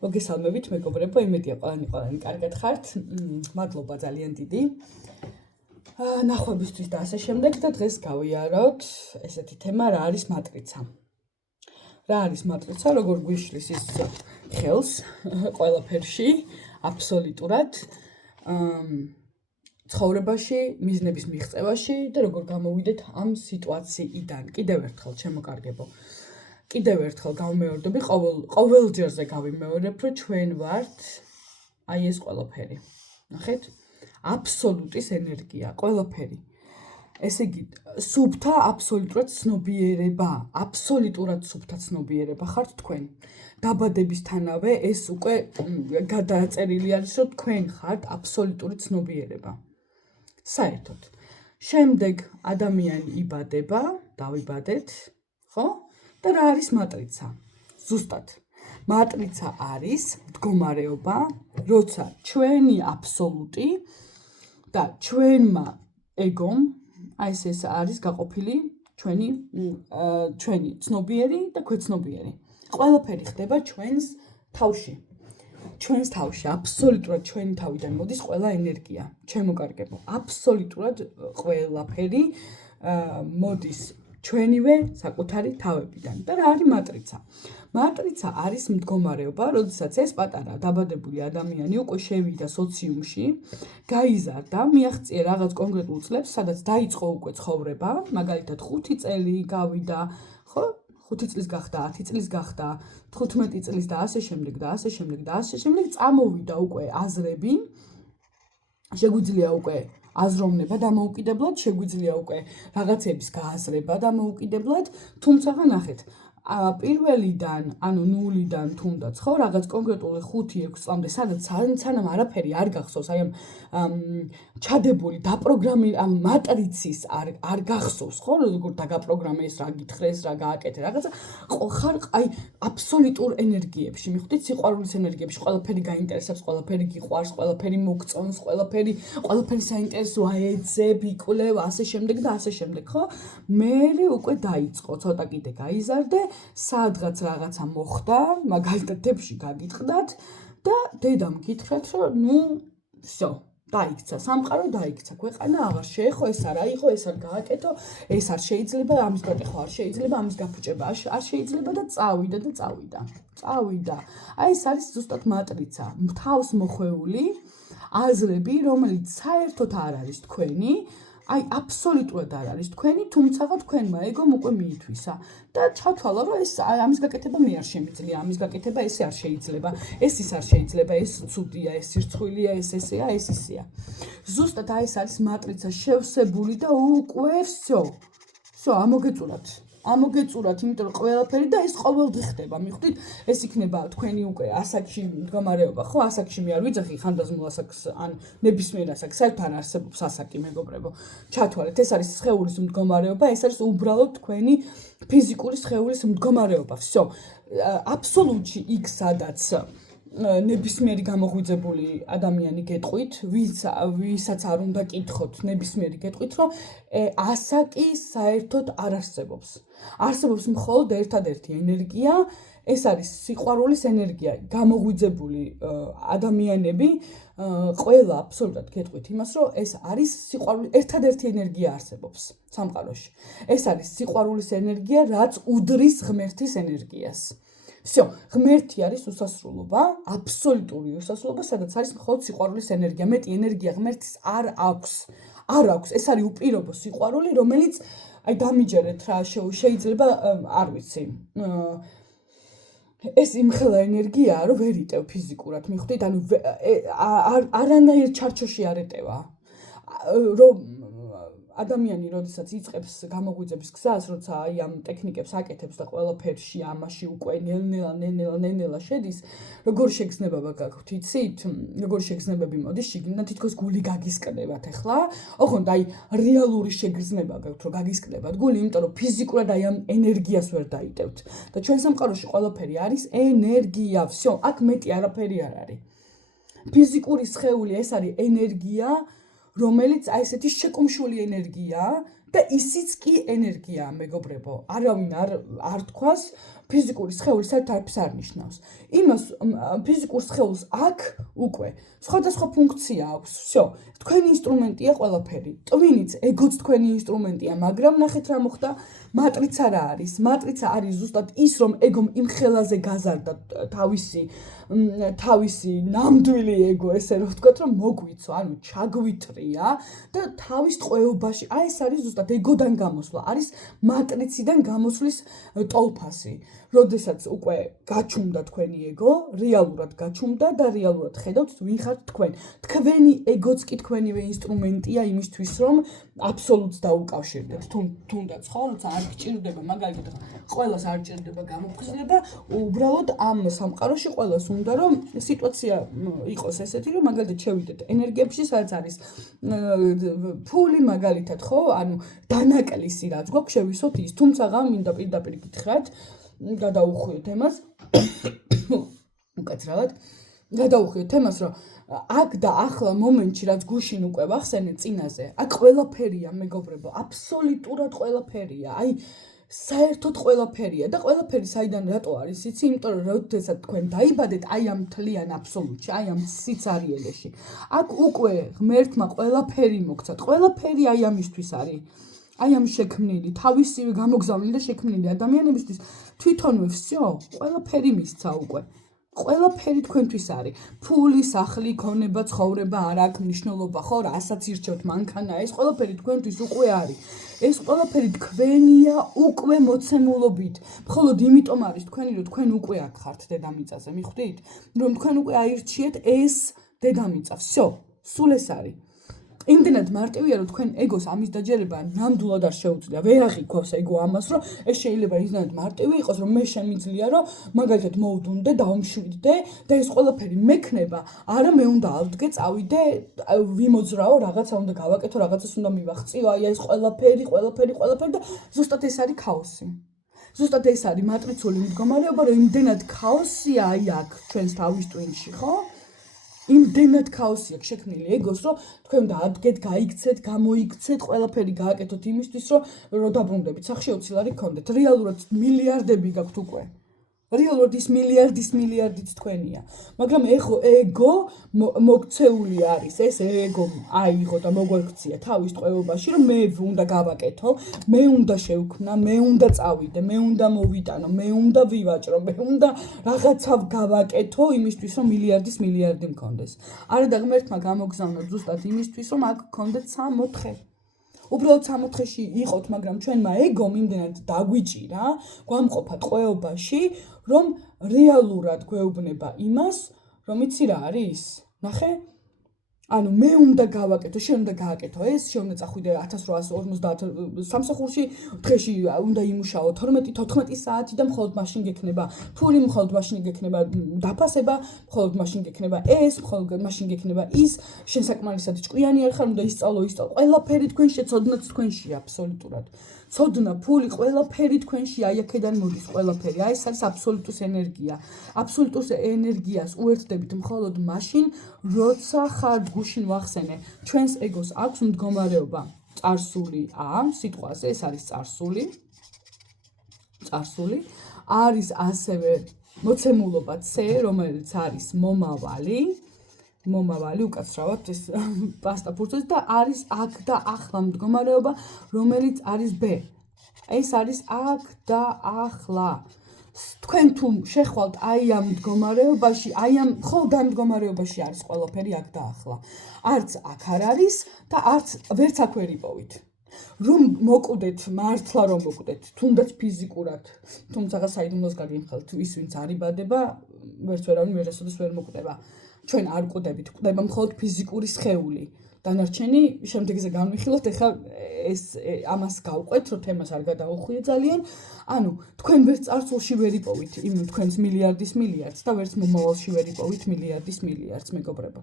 მოგესალმებით მეგობრებო, იმედია ყველანი კარგად ხართ. მადლობა ძალიან დიდი. ნახვებისთვის და ასე შემდეგ და დღეს გავიაროთ ესეთი თემა, რა არის მატრიცა. რა არის მატრიცა, როგორ გვიშლის ის ხელს ყველაფერში, აბსოლუტურად ცხოვრებაში, მიზნების მიღწევაში და როგორ გამოვიდეთ ამ სიტუაციიდან. კიდევ ერთხელ ჩემოკარგებო. კიდევ ერთხელ გავიმეორდები, ყოველჯერზე გავიმეორებ, რომ ჩვენ ვართ აი ეს ყველაფერი. ნახეთ? აბსოლუტის ენერგია, ყველაფერი. ესე იგი, სუფთა აბსოლუტურად ცნობიერება, აბსოლუტურად სუფთა ცნობიერება ხართ თქვენ. დაბადებისთანავე ეს უკვე გადაწერილი არის, რომ თქვენ ხართ აბსოლუტური ცნობიერება. საერთოდ. შემდეგ ადამიანი იბადება, დავიბადეთ, ხო? და რა არის მატრიცა? ზუსტად. მატრიცა არის მდგომარეობა, როცა ჩვენი აბსოლუტი და ჩვენმა ეგომ, აი ეს არის გაყოფილი ჩვენი ცნობიერი და ქვეცნობიერი. ყველაფერი ხდება ჩვენს თავში. ჩვენს თავში აბსოლუტურად ჩვენი თავიდან მოდის ყველა ენერგია. ჩემოკარგებო, აბსოლუტურად ყველაფერი მოდის ჩვენივე საკუთარი თავებიდან. და რა არის მატრიცა? მატრიცა არის მდგომარეობა, როდესაც ეს პატარა დაბადებული ადამიანი უკვე შევიდა სოციუმში, გაიზარდა, მიაღწია რაღაც კონკრეტულ წლებს, სადაც დაიწყო უკვე ცხოვრება, მაგალითად 5 წელი გავიდა, ხო? 5 წლის გახდა, 10 წლის გახდა, 15 წლის და ასე შემდეგ და ასე შემდეგ და ასე შემდეგ წამოვიდა უკვე აზრები, შეგვიძლია უკვე აზროვნება დამოუკიდებლად, შეგვიძლია უკვე რაღაცების გააზრება დამოუკიდებლად, თუმცა ნახეთ, პირველიდან, ანუ ნულიდან თუნდაც, ხო, რაღაც კონკრეტული 5-6 წლამდე, სადაც სანამ არაფერი არ გახსოვს, აი ამ ჩადებული დაპროგრამირებული მატრიცის არ გახსოვს, ხო, როგორ დაგაპროგრამეს, რა გითხრეს, რა გააკეთე, რაღაცა, ხარ აი აბსოლუტურ ენერგიებში, მიხვდით, სიყვარულის ენერგიებში, ყველაფერი გაინტერესებს, ყველაფერი გიყვარს, ყველაფერი მოგწონს, ყველაფერი საინტერესოა, ეძებ, იკვლევ, ასე შემდეგ და ასე შემდეგ, ხო? მერე უკვე დაიწყო, ცოტა კიდე გაიზარდე, სადღაც რაღაცა მოხდა, მაგალითად თებში გაგიტყდათ და დედამ გითხრათ, რომ всё, დაიქცა, სამყარო დაიქცა, ქვეყანა აღარ შეეხო, ეს არ აიღო, ეს არ გააკეთო, ეს არ შეიძლება, ამის გატეხვა არ შეიძლება, ამის გაფუჭება არ შეიძლება და წავიდა. აი ეს არის ზუსტად მატრიცა, თავს მოხვეული აზრები, რომელიც საერთოდ არ არის თქვენი, აი აბსოლუტურად არ არის თქვენი, თუმცა თქვენმა ეგომ უკვე მიითვისა და ჩათვალა, რომ ეს ამის გაკეთება მე არ შემიძლია, ამის გაკეთება ესე არ შეიძლება, ეს ის არ შეიძლება, ეს ცუდია, ეს სირცხვილია, ეს ესეა, ეს ისეა. ზუსტად აი ეს არის მატრიცა შევსებული და უკვე всё, ამოგეწურათ, იმიტომ რომ ყველაფერი და ეს ყოველდღე ხდება, მიხვდით? ეს იქნება თქვენი უკვე ასაკში მდგომარეობა, ხო? ასაკში მე არ ვიძახი ხანდაზმულ ასაკს, ან ნებისმიერ ასაკს, საერთოდ არ არსებობს ასაკი, მეგობრებო. ჩათვალეთ, ეს არის სხეულის მდგომარეობა, ეს არის უბრალოდ თქვენი ფიზიკური სხეულის მდგომარეობა. всё. აბსოლუტში იქ სადაც ნებისმიერი გამოღვიძებული ადამიანი გეტყვით, ვისაც არ უნდა კითხოთ, ნებისმიერი გეტყვით, რომ ასაკი საერთოდ არ არსებობს. არსებობს მხოლოდ ერთადერთი ენერგია, ეს არის სიყვარულის ენერგია, გამოღვიძებული ადამიანები, ყველა აბსოლუტურად გეტყვით იმას, რომ ეს არის სიყვარულის ერთადერთი ენერგია არსებობს სამყაროში. ეს არის სიყვარულის ენერგია, რაც უდრის ღმერთის ენერგიას. всё, ღმერთი არის უსასრულობა, აბსოლუტური უსასრულობა, სადაც არის მხოლოდ სიყვარულის ენერგია. მეტი ენერგია ღმერთის არ აქვს. ეს არის უპირობო სიყვარული, რომელიც აი დამიჯერეთ რა, შეიძლება, არ ვიცი. ეს იმხელა ენერგიაა, რომ ვერ იტევ ფიზიკურად, მიხვდით? ანუ არანაირ ჩარჩოში არ ეტევა. რომ ადამიანი, როდესაც იწყებს გამოღვიძების გზას, როცა აი ამ ტექნიკებს აკეთებს და ყველაფერში ამაში უკვე ნელ-ნელა შედის, როგორ შეგრძნება გაქვთ, იცით? როგორ შეგრძნებები მოდის შიგნიდან, თითქოს გული გაგისკდებათ ახლა. ოღონდ აი რეალური შეგრძნება გაქვთ, რომ გაგისკდებათ გული, იმიტომ რომ ფიზიკურად აი ამ ენერგიას ვერ დაიტევთ. და ჩვენ სამყაროში ყველაფერი არის ენერგია. всё, აქ მეტი არაფერი არ არის. ფიზიკური სხეული ეს არის ენერგია, რომელიც აი ესეთი შეკუმშული ენერგია და ისიც კი ენერგიაა, მეგობრებო. არავინ არ თქვას ფიზიკური სხეული საერთოდ არაფერს არ ნიშნავს. იმას ფიზიკურ სხეულს აქ უკვე სხვადასხვა ფუნქცია აქვს. всё, თქვენი ინსტრუმენტია ყველაფერი. ტვინიც ეგოც თქვენი ინსტრუმენტია, მაგრამ ნახეთ რა მოხდა. მატრიცა რა არის? მატრიცა არის ზუსტად ის, რომ ეგომ იმ ხელაზე გაზარდა თავისი ნამდვილი ეგო, ესე რომ ვთქვათ, რომ მოგვიცო, ანუ ჩაგვიტრია და თავის ტყვეობაში, აი ეს არის ზუსტად ეგოდან გამოსვლა, არის მატრიციდან გამოსვლის ტოლფასი. როდესაც უკვე გაჩუმდა თქვენი ეგო, რეალურად გაჩუმდა და რეალურად ხედავთ ვინ ხართ თქვენ. თქვენი ეგოც კი თქვენივე ინსტრუმენტია იმისთვის, რომ აბსოლუტს დაუკავშირდეთ. თუნდაც ხო, როცა არ გჭირდება, მაგალითად, ყველას არ ჭირდება გამოფხიზნება, უბრალოდ ამ სამყაროში ყველას უნდა რომ სიტუაცია იყოს ესეთი, რომ მაგალითად შევიდეთ ენერგიებში, სადაც არის ფული მაგალითად, ხო, ანუ დანაკლისი რაც გვაქვს, შევისვოთ ის. თუმცა მინდა პირდაპირ გითხრათ, გადაუხვიოთ ემას. უკაცრავად. გადაუხვიოთ ემას, რომ აქ და ახლა მომენტში რაც გუშინ უკვე ვახსენე წინაზე, აქ ყველაფერია, მეგობრებო, აბსოლუტურად ყველაფერია. აი საერთოდ ყველაფერია და ყველაფერი საიდან რატო არის იცი? იმიტომ რომ როდესაც თქვენ დაიბადეთ აი ამ მთლიან აბსოლუტში, აი ამ სიცარიელეში. აქ უკვე ღმერთმა ყველაფერი მოგცათ. ყველაფერი აი ამისთვის არის. აი ამ შექმნილი, თავისივე გამოგზავნილი და შექმნილი ადამიანებისთვის თვითონვე всё, ყველაფერი მისცა უკვე. ყველაფერი თქვენთვის არის. ფული, სახლი, ქონება, ცხოვრება არ აქვს მნიშვნელობა, ხო, რასაც ირჩევთ მანქანა, ეს ყველაფერი თქვენთვის უკვე არის. ეს ყველაფერი თქვენია უკვე მოცემულობით. მხოლოდ იმიტომ არის თქვენი, რომ თქვენ უკვე აქ ხართ დედამიწაზე, მიხვდით? რომ თქვენ უკვე აირჩიეთ ეს დედამიწა. всё, სულ ეს არის. იმდენად მარტივია, რომ თქვენ ეგოს ამის დაჯერება ნამდვილად არ შეუძლია. ვერ აღიქვავს ეგო ამას, რომ ეს შეიძლება იმდენად მარტივი იყოს, რომ მე შემიძლია, რომ მაგალითად მოვდუნდე, დავმშვიდდე და ეს ყველაფერი მექნება, არა მე უნდა ავდგე, წავიდე, ვიმოძრაო, რაღაცა უნდა გავაკეთო, რაღაცას უნდა მივახციო, აი ეს ყველაფერი და ზუსტად ეს არის ქაოსი. ზუსტად ეს არის მატრიცული მდგომარეობა, რომ იმდენად ქაოსია აი აქ ჩვენს თავის ტვინში, ხო? იმდენად ქაოსი აქვს შექმნილი ეგოს, რომ თქვენ უნდა ადგეთ, გაიქცეთ, გამოიქცეთ, ყველაფერი გააკეთოთ იმისთვის, რომ დაბრუნდებით სახში 20 ლარი გქონდეთ. რეალურად მილიარდები გაქვთ უკვე. რეალურად ის მილიარდიც თქვენია. მაგრამ ეგო მოქცეული არის. ეს ეგო აიღო და მოგვექცია თავის ტყვეობაში, რომ მე უნდა გავაკეთო, მე უნდა შევქმნა, მე უნდა წავიდე, მე უნდა მოვიტანო, მე უნდა ვივაჭრო, მე უნდა რაღაცა გავაკეთო იმისთვის, რომ მილიარდი მქონდეს. არა და ღმერთმა გამოგზავნა ზუსტად იმისთვის, რომ აქ გქონდეთ 64. უბრალოდ 64-ში იყოთ, მაგრამ ჩვენმა ეგომ იმდენად დაგვიჭირა, გვამყოფა ტყვეობაში, რომ რეალურად გვეუბნება იმას, რომ იცი რა არის? ნახე? ანუ მე უნდა გავაკეთო, შენ უნდა გააკეთო ეს, შენ უნდა წახვიდე 1850 სამსახურში, დღეში უნდა იმუშაო 12-14 საათი და მხოლოდ მაშინ გექნება ფული, მხოლოდ მაშინ გექნება დაფასება, მხოლოდ მაშინ გექნება ეს, მხოლოდ მაშინ გექნება ის, შენ საკმარისად ჭკვიანი არ ხარ, უნდა ისწავლო. ყველაფერი თქვენ შეცოდნათ თქვენშია აბსოლუტურად. ცოდნა, ფული, ყველაფერი თქვენში, აი აქედან მოდის ყველაფერი. აი ეს არის აბსოლუტუს ენერგია. აბსოლუტუს ენერგიას უერთდებით მხოლოდ მაშინ, როცა ხართ გუშინ ვახსენე, ჩვენს ეგოს აქვს მდგომარეობა. წარსული სიტყვაზე, ეს არის წარსული. არის ასევე მოცემულობა C, რომელიც არის მომავალი, უკაცრავად ეს პასტა ფურცელი და არის აქ და ახლა მდგომარეობა, რომელიც არის B. ეს არის აქ და ახლა. თქვენ თუ შეხვალთ აი ამ მდგომარეობაში, მხოლოდ ამ მდგომარეობაში არის ყველაფერი აქ და ახლა. არც აქ არ არის და არც ვერც აქ ვერ იპოვით. რომ მოკვდეთ, მართლა რომ მოკვდეთ, თუნდაც ფიზიკურად, თუმცა საიდუმლოს გაგიმხელთ, ის ვინც არ იბადება, ვერც ვერავინ ვერასოდეს ვერ მოკვდება. ჩვენ არ კვდებით, კვდება მხოლოდ ფიზიკური სხეული. დანარჩენი შემდეგზე განვიხილოთ, ეხლა ამას გავყვეთ, რომ თემას არ გადაუხვიე ძალიან. ანუ თქვენ ვერც წარსულში ვერ იპოვით იმ თქვენს მილიარდს და ვერც მომავალში ვერ იპოვით მილიარდს, მეგობრებო.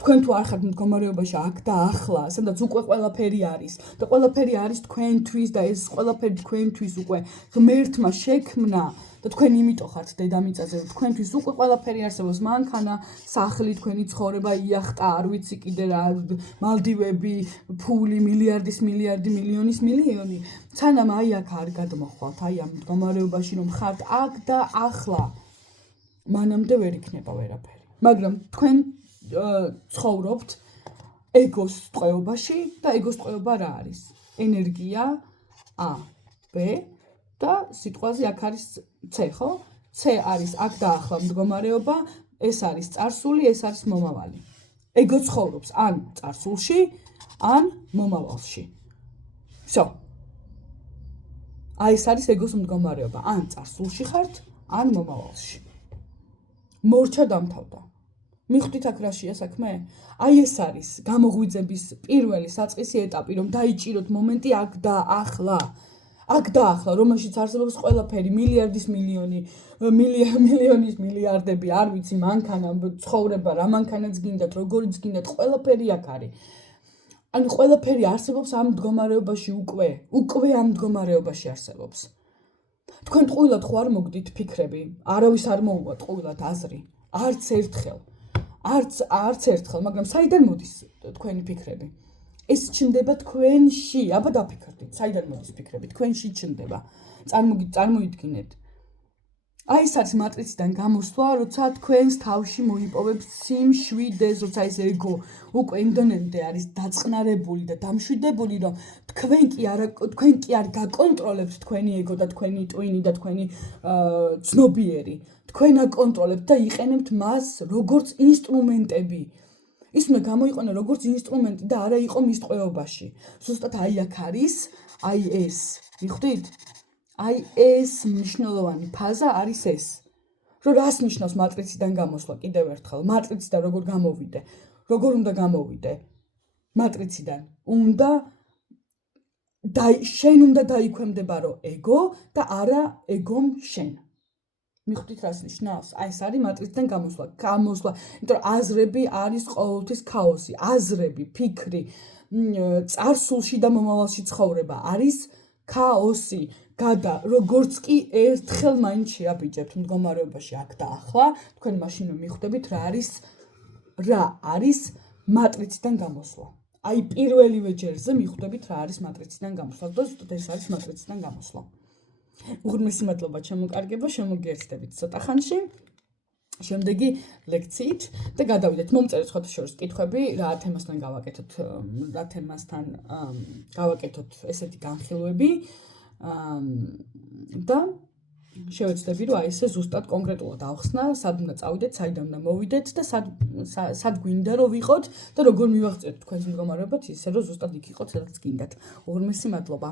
თქვენ თუ არ ხართ მდგომარეობაში აქ და ახლა, სადაც უკვე ყველაფერი არის და ყველაფერი არის თქვენთვის და ეს ყველაფერი თქვენთვის უკვე ღმერთმა შექმნა და თქვენ იმიტომ ხართ დედამიწაზე, რომ თქვენთვის უკვე ყველაფერი არსებობს, მანქანა, სახლი, თქვენი ცხოვრება, იახტა, არ ვიცი კიდე რა, მალდივები, ფული, მილიარდის მილიარდი, მილიონის მილიონი. სანამ აი აქ არ გადმოხვალთ, აი ამ მდგომარეობაში რომ ხართ აქ და ახლა, მანამდე ვერ იქნება ვერაფერი. მაგრამ თქვენ ცხოვრობთ ეგოს ტყვეობაში და ეგოს ტყვეობა რა არის? ენერგია A, B და სიტყვაზე აქ არის C, ხო? C არის აქ და ახლა მდგომარეობა, ეს არის წარსული, ეს არის მომავალი. ეგო ცხოვრობს ან წარსულში, ან მომავალში. всё. აი ეს არის ეგოს მდგომარეობა, ან წარსულში ხართ, ან მომავალში. მორჩა დამთავრდა. მიხვდით აქ რაშია საქმე? აი ეს არის გამოღვიძების პირველი საწყისი ეტაპი, რომ დაიჭიროთ მომენტი აქ და ახლა. აქ და ახლა, რომელშიც არსებობს ყველაფერი, მილიარდის მილიონი, მილიონის მილიარდები, არ ვიცი, მანქანა, ცხოვრება, რა მანქანაც გინდათ, როგორიც გინდათ, ყველაფერი აქ არის. ანუ ყველაფერი არსებობს ამ მდგომარეობაში უკვე ამ მდგომარეობაში არსებობს. თქვენ ტყუილად ხო არ მოგდით ფიქრები? არავის არ მოუვა ტყუილად აზრი. არც ერთხელ. არც ერთხელ, მაგრამ საიდან მოდის თქვენი ფიქრები? ეს ჩნდება თქვენში, აბა დაფიქრდით, საიდან მოდის ფიქრები? თქვენში ჩნდება. წარმოიდგინეთ. აი ეს არის მატრიციდან გამოსვლა, როცა თქვენს თავში მოიპოვებს სიმშვიდეს, როცა ეს ეგო უკვე იმდენამდე არის დაწყნარებული და დამშვიდებული, რომ თქვენ კი არ გაკონტროლებთ თქვენი ეგო და თქვენი ტვინი და თქვენი ცნობიერი. თქვენ აკონტროლებთ და იყენებთ მას როგორც ინსტრუმენტები. ის უნდა გამოიყენო როგორც ინსტრუმენტი და არა იყო მის ტყვეობაში. ზუსტად აი აქ არის, აი ეს. მიხვდით? აი ეს მნიშვნელოვანი ფაზა არის ეს. რომ რას ნიშნავს მატრიციდან გამოსვლა კიდევ ერთხელ? მატრიციდან როგორ გამოვიდე? როგორ უნდა გამოვიდე? მატრიციდან შენ უნდა დაიქვემდებარო ეგო და არა ეგომ შენ. მიხვდით რას ნიშნავს? აი ეს არის მატრიციდან გამოსვლა. იმიტომ რომ აზრები არის ყოველთვის ქაოსი. აზრები, ფიქრი, წარსულში და მომავალში ცხოვრება არის ქაოსი. როგორც კი ერთხელ მაინც შეაბიჯებთ მდგომარეობაში აქ და ახლა, თქვენ მაშინვე მიხვდებით რა არის მატრიციდან გამოსვლა. აი პირველივე ჯერზე მიხვდებით რა არის მატრიციდან გამოსვლა და ზუსტად ეს არის მატრიციდან გამოსვლა. უღრმესი მადლობა ჩემო შემოგიერთდებით ცოტა ხანში. შემდეგი ლექციით და გადავიდეთ მომწერეთ ხოთაშორის კითხვები, რა თემასთან გავაკეთოთ ესეთი განხილვები და შევეცდები რომ აი ესე ზუსტად კონკრეტულად ავხსნა, სად უნდა წავიდეთ, საიდან უნდა მოვიდეთ და სად გვინდა რომ ვიყოთ და როგორ მივაღწიოთ თქვენს მდგომარეობად ისე რომ ზუსტად იქ იყოთ, სადაც გინდათ. უღრმესი მადლობა.